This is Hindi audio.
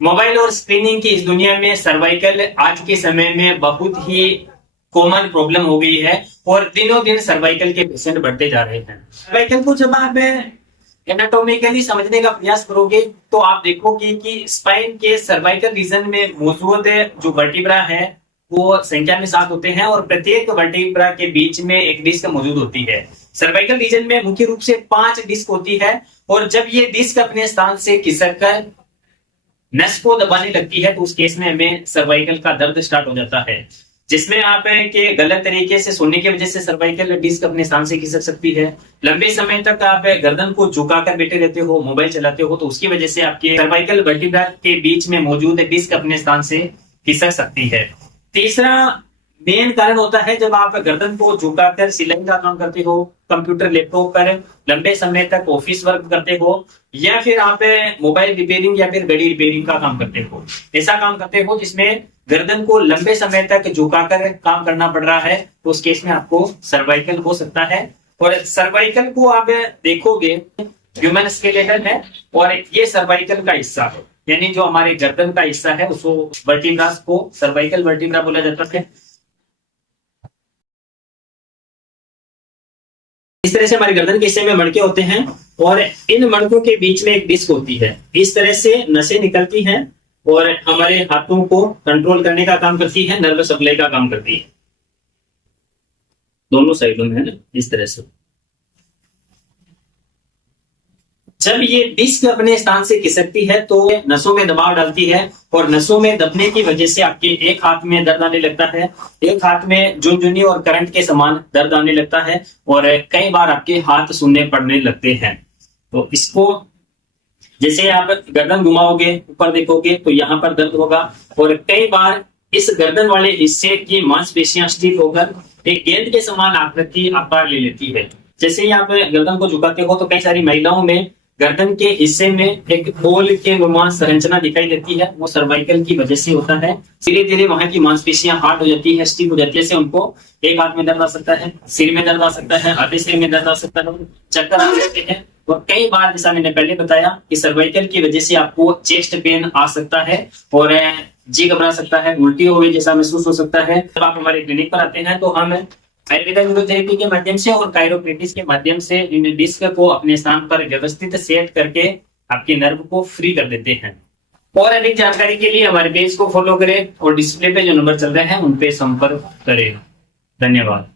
मोबाइल और स्क्रीनिंग की इस दुनिया में सर्वाइकल आज के समय में बहुत ही कॉमन प्रॉब्लम हो गई है और दिनों दिन सर्वाइकल के पेशेंट बढ़ते जा रहे हैं। सर्वाइकल को जब आप एनाटोमिकली समझने का प्रयास करोगे तो आप देखोगे कि स्पाइन के सर्वाइकल रीजन में मौजूद जो वर्टिब्रा है वो संख्या में 7 होते हैं और प्रत्येक वर्टिब्रा के बीच में एक डिस्क मौजूद होती है। सर्वाइकल रीजन में मुख्य रूप से 5 डिस्क होती है और जब ये डिस्क अपने स्थान से खिसक कर नस को दबाने लगती है तो उस केस में हमें सर्वाइकल का दर्द स्टार्ट हो जाता है, जिसमें आप के गलत तरीके से सोने की वजह से सर्वाइकल डिस्क अपने स्थान से खिसक सकती है। लंबे समय तक आप गर्दन को झुकाकर बैठे रहते हो, मोबाइल चलाते हो तो उसकी वजह से आपके सर्वाइकल वर्टिब्रा के बीच में मौजूद डिस्क अपने स्थान से खिसक सकती है। तीसरा मेन कारण होता है जब आप गर्दन को झुकाकर सिलाई का काम करते हो, कंप्यूटर लैपटॉप पर लंबे समय तक ऑफिस वर्क करते हो या फिर आप मोबाइल रिपेयरिंग या फिर घड़ी रिपेयरिंग का काम करते हो। ऐसा काम करते हो जिसमें गर्दन को लंबे समय तक झुकाकर काम करना पड़ रहा है तो उस केस में आपको सर्वाइकल हो सकता है। और सर्वाइकल को आप देखोगे ह्यूमन स्केलेटन है और ये सर्वाइकल का हिस्सा है, यानी जो हमारे गर्दन का हिस्सा है उसको वर्टिब्रा को सर्वाइकल वर्टिब्रा बोला जाता है। इस तरह से हमारे गर्दन के हिस्से में मणके होते हैं और इन मणकों के बीच में एक डिस्क होती है। इस तरह से नसें निकलती हैं और हमारे हाथों को कंट्रोल करने का काम करती है, नर्व सप्लाई का काम करती है दोनों साइडों में, है ना, इस तरह से। जब ये डिस्क अपने स्थान से खिसकती है तो नसों में दबाव डालती है और नसों में दबने की वजह से आपके एक हाथ में दर्द आने लगता है, एक हाथ में झुनझुनी और करंट के समान दर्द आने लगता है और कई बार आपके हाथ सुनने पड़ने लगते हैं। तो इसको जैसे आप गर्दन घुमाओगे, ऊपर देखोगे तो यहाँ पर दर्द होगा और कई बार इस गर्दन वाले हिस्से की मांसपेशियां स्टिफ होकर एक गेंद के समान आकृति आकार ले लेती है। जैसे ही आप गर्दन को झुकाते हो तो कई सारी महिलाओं में गर्दन के हिस्से में एक बोल के नुमा संरचना दिखाई देती है, वो सर्वाइकल की वजह से होता है। धीरे धीरे वहां की मांसपेशियां हार्ड हो जाती है, स्टिफ हो जाती है, से उनको एक हाथ में दर्द आ सकता है, सिर में दर्द आ सकता है, आधे सिर में दर्द आ सकता है, चक्कर आ सकते हैं और कई बार जैसा मैंने पहले बताया कि सर्वाइकल की वजह से आपको चेस्ट पेन आ सकता है और जी घबरा सकता है, उल्टी हो गई जैसा महसूस हो सकता है। जब आप हमारे क्लिनिक पर आते हैं तो हम आयुर्वेदा न्यूरोथेरेपी के माध्यम से और कायरोप्रैक्टिस के माध्यम से इन डिस्क को अपने स्थान पर व्यवस्थित सेट करके आपके नर्व को फ्री कर देते हैं। और अधिक जानकारी के लिए हमारे पेज को फॉलो करें और डिस्प्ले पे जो नंबर चल रहे हैं उन पे संपर्क करें। धन्यवाद।